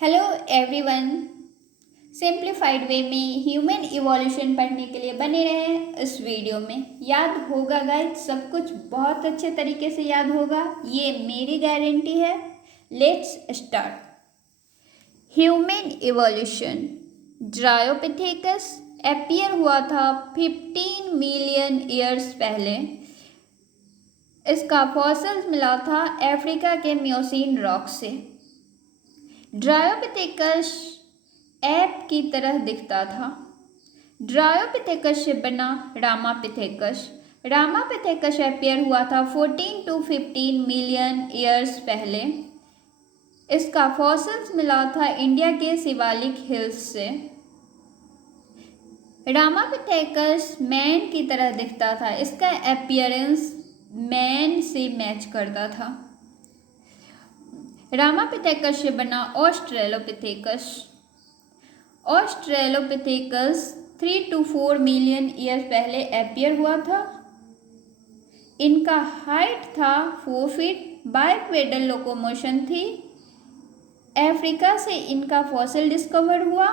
Hello everyone. Simplified वे में human evolution पढ़ने के लिए बने रहें इस वीडियो में। याद होगा गाइस, सब कुछ बहुत अच्छे तरीके से याद होगा, ये मेरी गारंटी है। Let's start. Human evolution. Dryopithecus appear हुआ था 15 मिलियन ईयर्स पहले। इसका फॉसिल्स मिला था अफ्रीका के मियोसीन रॉक से। ड्रायोपिथेकस ऐप की तरह दिखता था। ड्रायोपिथेकस से बना रामापिथेकस। रामापिथेकस अपीयर हुआ था 14 to 15 मिलियन ईयर्स पहले। इसका फॉसिल्स मिला था इंडिया के शिवालिक हिल्स से। रामापिथेकस मैन की तरह दिखता था। इसका अपीयरेंस मैन से मैच करता था। रामापिथेकस से बना Australopithecus. Australopithecus 3 to 4 million year पहले अपीयर हुआ था। इनका हाइट था 4 फीट। बाइपेडल लोकोमोशन थी। अफ्रीका से इनका फॉसिल डिस्कवर हुआ।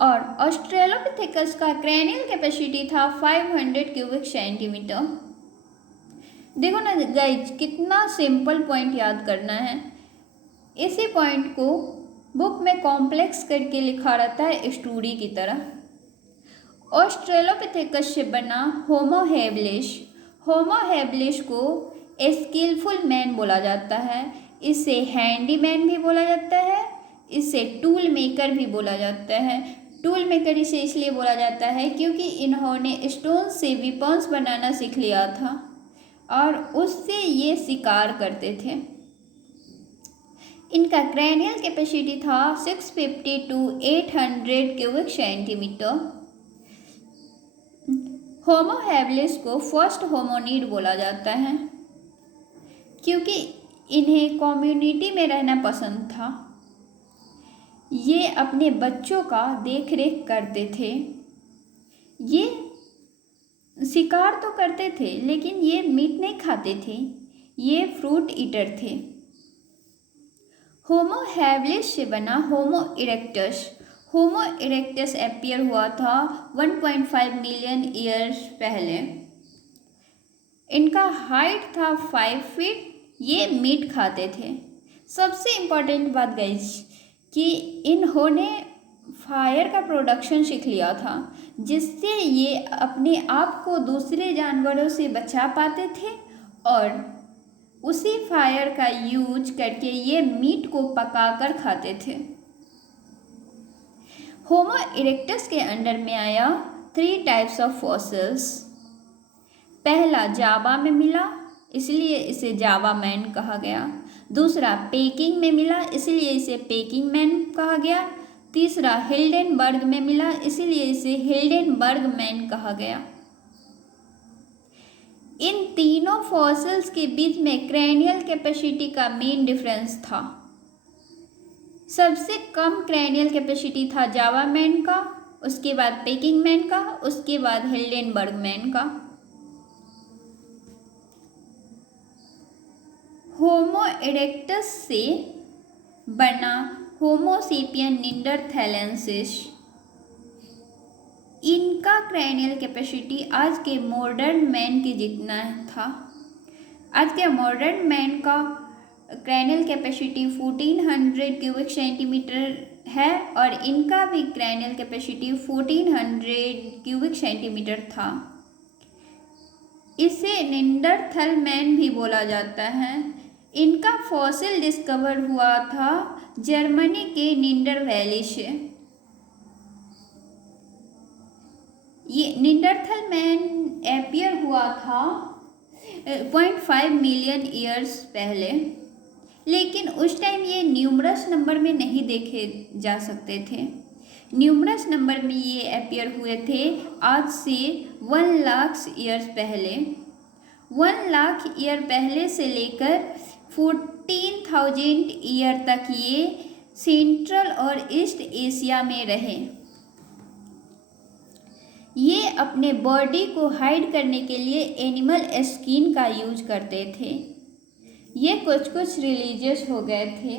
और ऑस्ट्रेलोपिथेकस का क्रैनियल कैपेसिटी था 500 क्यूबिक सेंटीमीटर। देखो ना गाइज, कितना सिंपल पॉइंट याद करना है। इसी पॉइंट को बुक में कॉम्प्लेक्स करके लिखा रहता है स्टोरी की तरह। ऑस्ट्रेलोपिथेकस से बना होमो हैबिलिस। होमो हैबिलिस को स्किलफुल मैन बोला जाता है। इसे हैंडी मैन भी बोला जाता है। इसे टूल मेकर भी बोला जाता है। टूल मेकर इसे इसलिए बोला जाता है क्योंकि इन्होंने स्टोन से वेपन्स बनाना सीख लिया था और उससे ये शिकार करते थे। इनका क्रैनियल कैपेसिटी था 650 to 800 cubic centimetre. Homo habilis को फर्स्ट होमोनिड बोला जाता है क्योंकि इन्हें कम्युनिटी में रहना पसंद था। ये अपने बच्चों का देखरेख करते थे। ये शिकार तो करते थे लेकिन ये मीट नहीं खाते थे। ये फ्रूट ईटर थे। होमो हैबिलिस से बना होमो इरेक्टस। होमो इरेक्टस अपीयर हुआ था 1.5 मिलियन ईयर्स पहले। इनका हाइट था 5 फीट। ये मीट खाते थे। सबसे इम्पोर्टेंट बात गाइस कि इन्होंने फायर का प्रोडक्शन सीख लिया था, जिससे ये अपने आप को दूसरे जानवरों से बचा पाते थे और उसी फायर का यूज करके ये मीट को पकाकर खाते थे। होमो इरेक्टस के अंडर में आया 3 टाइप्स ऑफ फॉसिल्स। पहला जावा में मिला, इसलिए इसे जावा मैन कहा गया। दूसरा पेकिंग में मिला, इसलिए इसे पेकिंग मैन कहा गया। तीसरा हिल्डेनबर्ग में मिला, इसीलिए इसे हिल्डेनबर्ग मैन कहा गया। इन तीनों फॉसिल्स के बीच में क्रैनियल कैपेसिटी का मेन डिफरेंस था। सबसे कम क्रैनियल कैपेसिटी था जावा मैन का, उसके बाद पेकिंग मैन का, उसके बाद हिल्डेनबर्ग मैन का। होमो इरेक्टस से बना होमोसेपियन निंडरथैलेंसिस। इनका क्रैनियल कैपेसिटी आज के मॉडर्न मैन के जितना था। आज के मॉडर्न मैन का क्रैनियल कैपेसिटी 1400 क्यूबिक सेंटीमीटर है और इनका भी क्रैनियल कैपेसिटी 1400 क्यूबिक सेंटीमीटर था। इसे निंडरथल मैन भी बोला जाता है। इनका फॉसिल डिस्कवर हुआ था जर्मनी के निंडर वैली से। ये निंडरथल मैन अपीयर हुआ था 0.5 मिलियन ईयर्स पहले, लेकिन उस टाइम ये न्यूमरस नंबर में नहीं देखे जा सकते थे। न्यूमरस नंबर में ये अपीयर हुए थे आज से 1 लाख ईयर्स पहले। 1 लाख ईयर पहले से लेकर 14,000 ईयर तक ये सेंट्रल और ईस्ट एशिया में रहे। ये अपने बॉडी को हाइड करने के लिए एनिमल स्किन का यूज करते थे। ये कुछ रिलीजियस हो गए थे।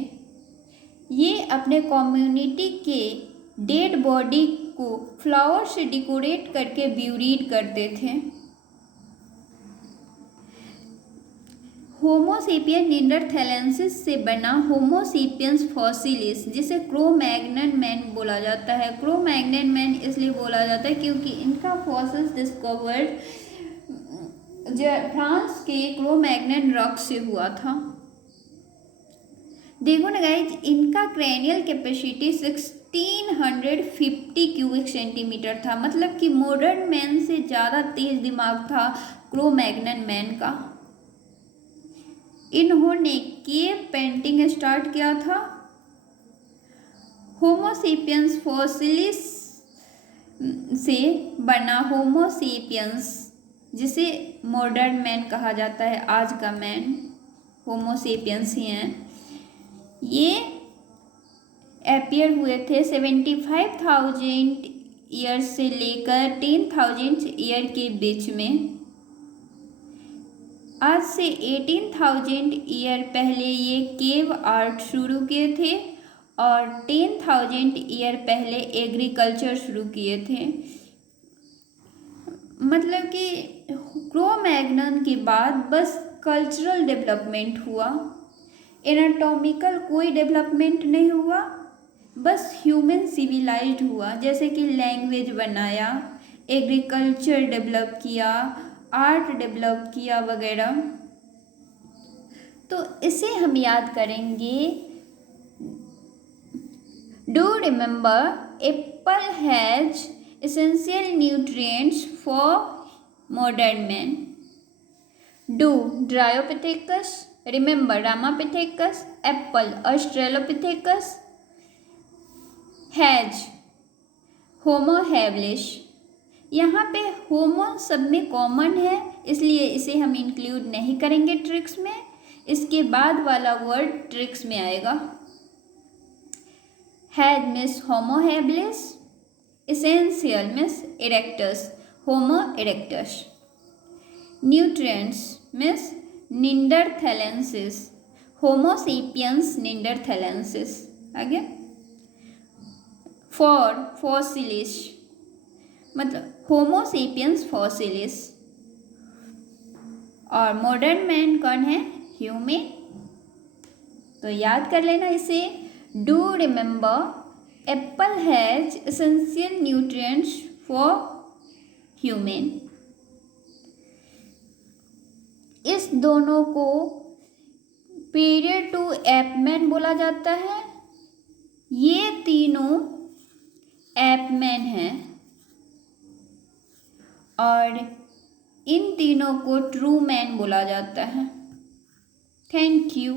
ये अपने कम्युनिटी के डेड बॉडी को फ्लावर से डेकोरेट करके ब्यूरीड करते थे। होमोसेपियन निंडरथैलेंसिस से बना होमोसेपियंस फॉसिलिस, जिसे क्रो-मैग्नन मैन बोला जाता है। क्रो-मैग्नन मैन इसलिए बोला जाता है क्योंकि इनका फॉसिल्स डिस्कवर्ड फ्रांस के क्रो-मैग्नन रॉक से हुआ था। देखो ना गाइज, इनका क्रेनियल कैपेसिटी 1650 क्यूबिक सेंटीमीटर था, मतलब कि मॉडर्न मैन से ज़्यादा तेज दिमाग था क्रो-मैग्नन मैन का। इन्होंने केव पेंटिंग स्टार्ट किया था। होमोसेपियंस फॉसिलिस से बना होमोसेपियंस, जिसे मॉडर्न मैन कहा जाता है, आज का मैन होमोसेपियंस ही हैं, ये अपीयर हुए थे 75,000 ईयर से लेकर 10,000 ईयर के बीच में। आज से 18,000 ईयर पहले ये केव आर्ट शुरू किए थे और 10,000 ईयर पहले एग्रीकल्चर शुरू किए थे। मतलब कि क्रो-मैग्नन के बाद बस कल्चरल डेवलपमेंट हुआ, एनाटॉमिकल कोई डेवलपमेंट नहीं हुआ, बस ह्यूमन सिविलाइज्ड हुआ, जैसे कि लैंग्वेज बनाया, एग्रीकल्चर डेवलप किया, आर्ट डेवलप किया वगैरह। तो इसे हम याद करेंगे। Do remember apple has essential nutrients for modern man. Do dryopithecus, remember ramapithecus, apple australopithecus, has homo habilis. यहाँ पे होमो सब में कॉमन है, इसलिए इसे हम इंक्लूड नहीं करेंगे ट्रिक्स में। इसके बाद वाला वर्ड ट्रिक्स में आएगा। Has miss homo habilis, essential miss erectus, homo erectus. Nutrients miss neanderthalensis, homo sapiens neanderthalensis. आगे फॉर फॉसिलिस, मतलब होमोसेपियंस फॉसिलिस। और मॉडर्न मैन कौन है? ह्यूमन। तो याद कर लेना इसे। Do remember apple has essential nutrients for human. इस दोनों को पीरियड टू एपमैन बोला जाता है। ये तीनों एपमैन हैं और इन तीनों को ट्रू मैन बोला जाता है। Thank you.